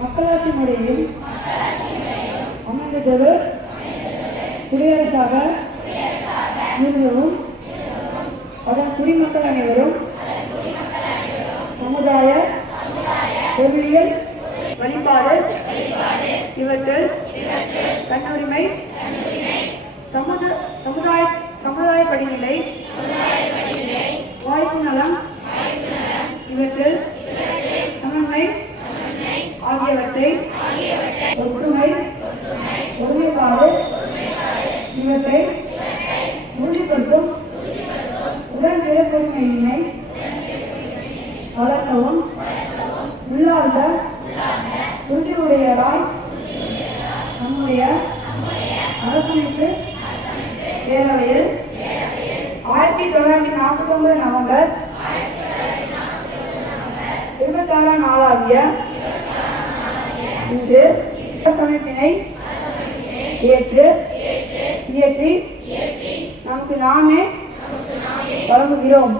மக்களாட்சி முறையில் அமைந்ததொரு குடியரசாக நிறுவவும் அதன் குடிமக்கள் அனைவரும் சமுதாய பொருளியல் வழிபாடு இவற்றில் தன்னுரிமை சமுதாய படிநிலை வாய்ப்பு நலம் இவற்றில் சமன்மை ஆகியவற்றை ஒற்றுமை ஒருமைப்பாடு இவற்றை உறுதிப்படுத்தும் உடன் பிறப்புரிமையினை வளர்க்கவும் உள்ளார்ந்த உறுதியுடையராய் நம்முடைய அரசமைப்பு பேரவையில் 1949 நவம்பர் 26 நாளாகிய இன்று அரசமைப்பினை இயற்றி நமக்கு நாமே வழங்குகிறோம்.